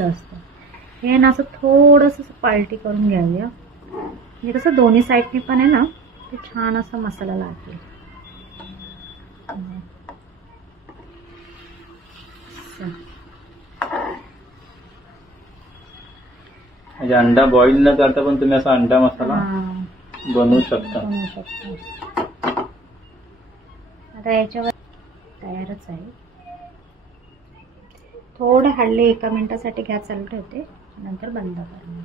असतं हे ना, असं थोडंसं पलटी करून घ्यावूया. म्हणजे कसं दोन्ही साईडने पण आहे ना ते छान असं मसाला लागेल. म्हणजे अंडा बॉईल न करता पण तुम्ही असा अंडा मसाला बनवू शकता. आता याच्यावर तयारच आहे. थोडं हल्ले 1 मिनिटासाठी गॅस चालू ठेवते, नंतर बंद करणार.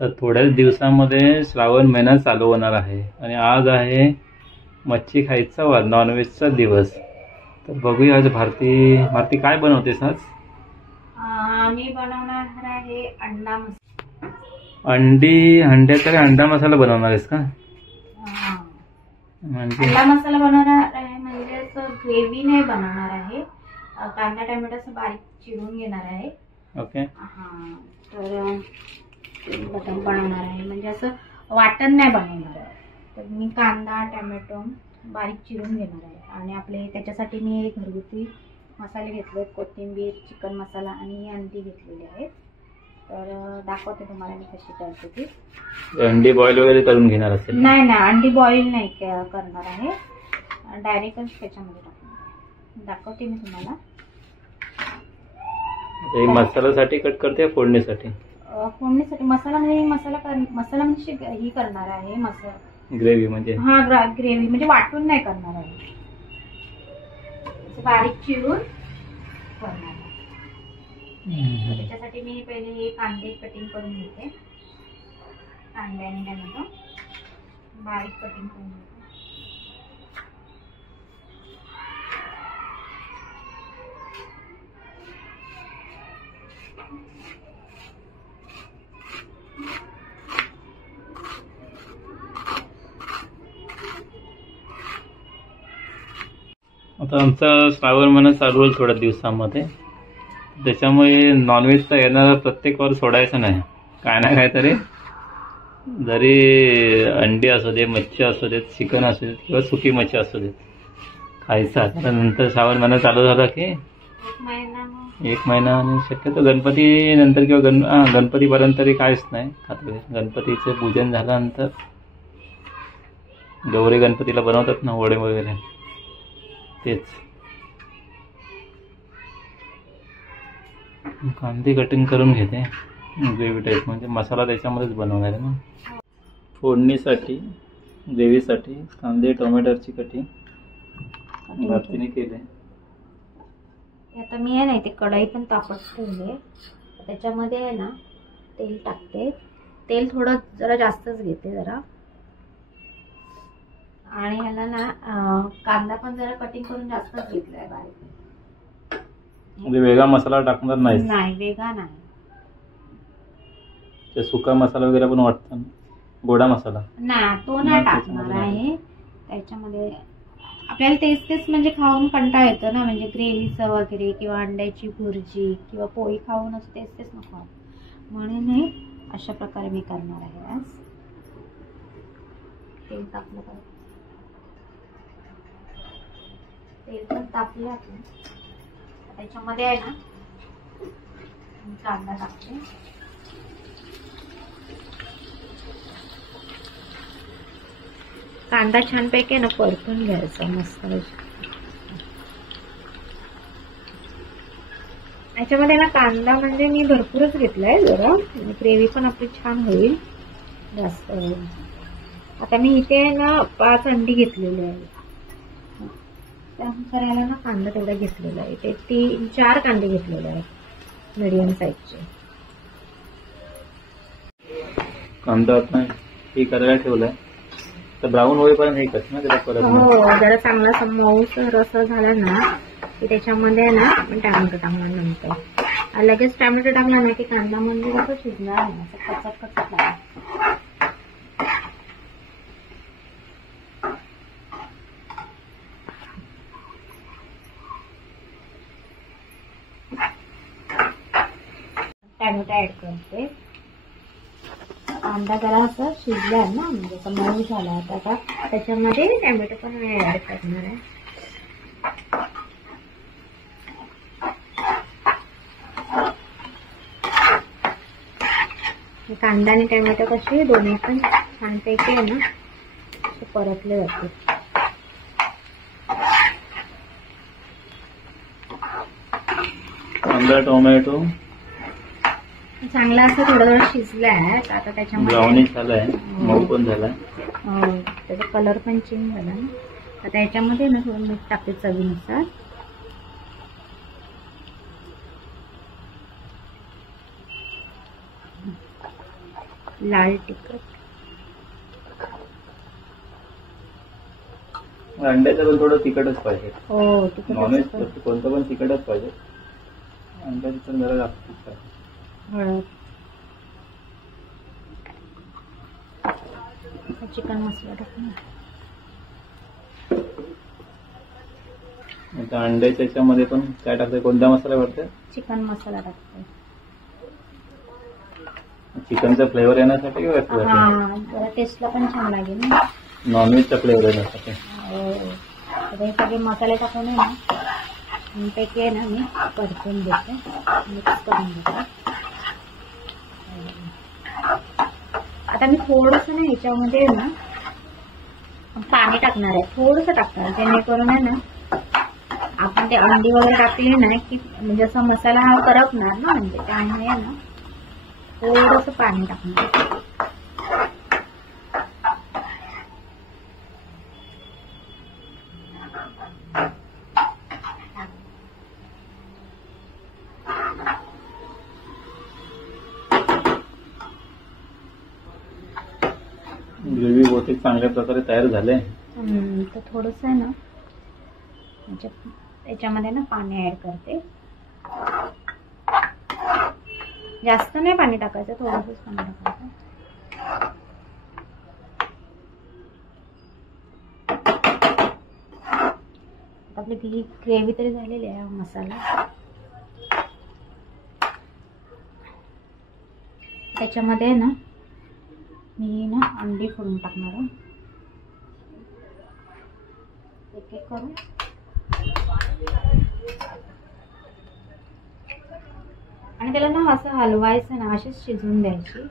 तर थोड्याच दिवसामध्ये श्रावण महिना चालू होणार आहे आणि आज आहे मच्छी खायचा वार, नॉनव्हेजचा दिवस. तर बघूया आज भारती काय बनवतेस आज? मी बनवणार आहे अंडा मसाला. अंड्याचा अंडा मसाला बनवणार आहेस का? म्हणजे अंडा मसाला बनवणार आहे, म्हणजे असं ग्रेव्ही नाही बनवणार आहे. कांदा टोमॅटो असं बारीक चिरून घेणार आहे. ओके. तर बटन बनवणार आहे, म्हणजे असं वाटण नाही बनवणार आहे. तर मी कांदा टोमॅटो बारीक चिरून घेणार आहे आणि आपले त्याच्यासाठी मी घरगुती मसाले घेतले, कोथिंबीर, चिकन मसाला आणि अंडी घेतलेली आहेत. तर दाखवते तुम्हाला मी कशी करते ती. अंडी बॉईल वगैरे करून घेणार असेल? नाही अंडी बॉईल नाही करणार आहे, डायरेक्टच त्याच्यामध्ये टाकणार आहे. दाखवते मी तुम्हाला. मसाल्यासाठी कट करते, फोडणीसाठी? फोडणीसाठी मसाला म्हणजे ही करणार आहे ग्रेव्ही म्हणजे? ग्रेव्ही म्हणजे वाटून नाही करणार आहे, बारीक चिरून करणार आहे. त्याच्यासाठी मी पहिले हे कांदे कटिंग करून घेते. कांदे आणि टोमॅटो बारीक कटिंग करून घेते. आता आमचा श्रावण महिना चालू होईल थोड्या दिवसामध्ये, त्याच्यामुळे नॉनव्हेजचा येणारा प्रत्येक वार सोडायचं नाही. काय ना काय तरी, जरी अंडी असू दे, मच्छी असू देत, चिकन असू देत किंवा सुकी मच्छी असू देत, खायचा. त्यानंतर श्रावण महिना चालू झाला की 1 महिना आणि शक्यतो गणपती नंतर किंवा गणपतीपर्यंत तरी काहीच नाही खातो. गणपतीचे पूजन झाल्यानंतर गौरी गणपतीला बनवतात ना वडे वगैरे, तेच. कांदे कटिंग करून घेते ग्रेव्ही टाईप, म्हणजे मसाला त्याच्यामध्येच बनवणार आहे ना. फोडणीसाठी ग्रेव्हीसाठी कांदे टोमॅटोची कटिंग भारतीने केले. आता मी आहे ना ते कढई पण तापत ठेवले, त्याच्यामध्ये आहे ना तेल टाकते. तेल थोडं जरा जास्तच घेते जरा, आणि ह्याला ना कांदा पण जरा कटिंग करून जास्तच घेतलाय बारीक. म्हणजे वेगळा मसाला टाकणार नाही? नाही, वेगळा नाही. ते सुका मसाला वगैरे पण वाटतं, गोडा मसाला ना तो नाही टाकणार आहे त्याच्यामध्ये. आपल्याला तेच म्हणजे खाऊन कंटाळा येतो ना, म्हणजे ग्रेव्हीचं वगैरे किंवा अंड्याची भुर्जी किंवा पोळी खाऊनच तेच नको, म्हणून हे अशा प्रकारे मी करणार आहे आज. तेल टाकलं पाहिजे, तेल पण तापलं आपण. त्याच्यामध्ये आहे ना कांदा टाकते. कांदा छानपैकी ना परतून घ्यायचा मस्त. याच्यामध्ये ना कांदा म्हणजे मी भरपूरच घेतलाय जरा, ग्रेव्ही पण आपली छान होईल जास्त. आता मी इथे ना 5 अंडी घेतलेली आहे, त्यानुसार याला ना कांदा तेवढा घेतलेला आहे. ते 3-4 कांदे घेतलेले आहेत मीडियम साईजचे. कांदा आता हे करायला ठेवलाय, तर ब्राऊन होईपर्यंत हे करत ना त्याला परत. हो, जरा चांगला मऊसर रस झाला ना की त्याच्यामध्ये ना आपण टोमॅटो टाकणार. नंतर लगेच टोमॅटो टाकला ना की कांदा म्हणजे कसं शिजणार नाही, असं कचट लागेल. ऍड करते. कांदा जरा असं शिजला ना, म्हणजे असं मऊ झाला आता त्याच्यामध्ये टॅमॅटो पण ऍड करणार आहे. कांदा आणि टॅमॅटो कसे दोन्ही पण छानपैकी आहे ना परतले जाते. कांदा टोमॅटो चांगला असं थोडं शिजलाय. आता त्याच्यामध्ये ब्राउनिश झालाय, मऊ पण झालाय, त्याचा कलर पण चेंज झाला ना. आता याच्यामध्ये ना थोडं मीठ टाकते चवीनुसार. लाल तिखट, अंड्याचं पण थोडं तिखटच पाहिजे. हो तिखट, नॉनव्हेज कोणतं पण तिखटच पाहिजे. अंड्याचं पण जरा जास्त पाहिजे. हळद, चिकन मसाला टाकून आता अंड्याच्या याच्यामध्ये पण काय टाकते, कोणता मसाला वाटतं? चिकन मसाला टाकते. चिकनचा फ्लेवर येण्यासाठी किंवा हा जरा टेस्टला पण छान लागेल ना, नॉनव्हेजचा फ्लेवर येण्यासाठी. हे सगळे मसाले टाकून आहे ना पैकी आहे ना मी परतून देते, मिक्स करून देते. आता मी थोडंसं ना ह्याच्यामध्ये ना पाणी टाकणार आहे, थोडंसं टाकणार, जेणेकरून आहे ना आपण ते अंडी वगैरे टाकली ना की म्हणजे असा मसाला हा करपणार ना, म्हणजे त्यामुळे ना थोडंसं पाणी टाकणार. ग्रेव्ही बहुतेक चांगल्या प्रकारे तयार झाले. तर थोडंसं आहे ना त्याच्यामध्ये ना पाणी ऍड करते. जास्त नाही पाणी टाकायचं, थोडंसंच पाणी टाकायचं. आपली ग्रेव्ही तरी झालेली आहे. मसाला त्याच्यामध्ये ना मी ना अंडी फोडून टाकणार आहे एक एक करून. आणि त्याला ना असं हलवायचं ना, अशीच शिजवून द्यायची.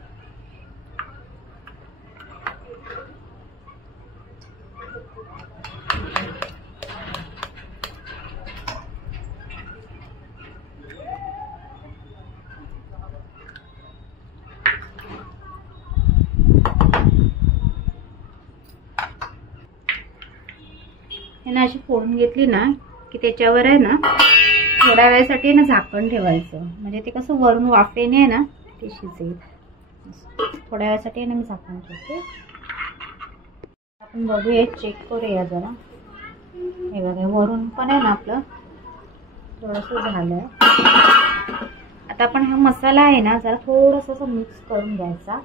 ना अशी फोडून घेतली ना की त्याच्यावर आहे ना थोड्या वेळासाठी ना झाकण ठेवायचं, म्हणजे ते कसं वरून वाफेने आहे ना ते शिजेल. थोड्या वेळासाठी आहे ना मी झाकण ठेवते. आपण बघूया, चेक करूया जरा. हे बघा वरून पण आहे ना आपलं थोडंसं झालंय. आता आपण हा मसाला आहे ना जरा थोडंसं मिक्स करून घ्यायचा,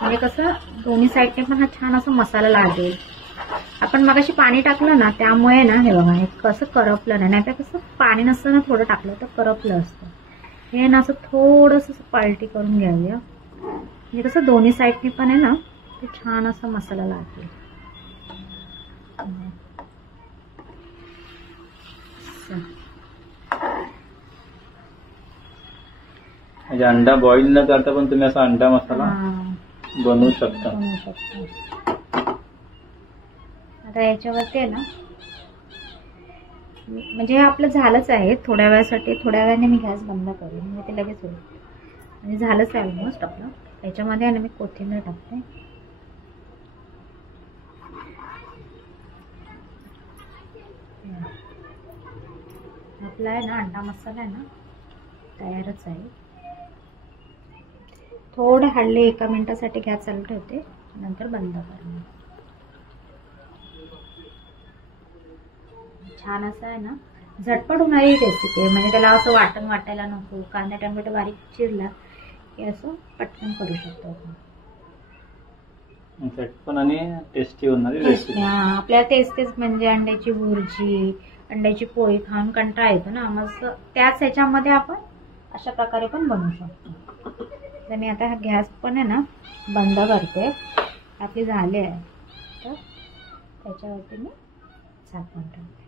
म्हणजे कसं दोन्ही साईडने पण हा छान असा मसाला लागेल. आपण मगाशी पाणी टाकलं ना त्यामुळे ना हे बघा हे कसं करपलं नाही तर कसं पाणी नसतं ना थोडं टाकलं तर करपलं असतं. हे ना असं थोडंसं पलटी करून घ्यावूया, म्हणजे कसं दोन्ही साईडने पण आहे ना ते छान असा मसाला लागेल. म्हणजे अंडा बॉईल न करता पण तुम्ही असा अंडा मसाला बनवू शकता. आता याच्यावरती आहे ना म्हणजे आपलं झालंच आहे. थोड्या वेळासाठी थोड्या वेळाने मी गॅस बंद करेन, म्हणजे ते लगेच होईल. म्हणजे झालंच आहे ऑलमोस्ट आपलं. याच्यामध्ये आहे ना मी कोथिंबीर टाकते. आपला आहे ना अंडा मसाला आहे ना तयारच आहे. थोडे हल्ले 1 मिनिटासाठी गॅस चालू ठेवते, नंतर बंद करणार. छान असं आहे ना झटपट होणारी रेसिपी आहे, म्हणजे त्याला असं वाटायला नको. कांदा टोमॅटो बारीक चिरला की असं पटकन करू शकतो आपण. झटपट आणि टेस्टी होणारी रेसिपी. आपल्याला तेच म्हणजे अंड्याची भुर्जी, अंड्याची पोळी खाऊन कंटाळा येतो ना, मग त्याच ह्याच्यामध्ये आपण अशा प्रकारे पण बनवू शकतो. तर मी आता हा गॅस पण आहे ना बंद करते. आपली झाली आहे तर त्याच्यावरती मी झाकण ठेवते.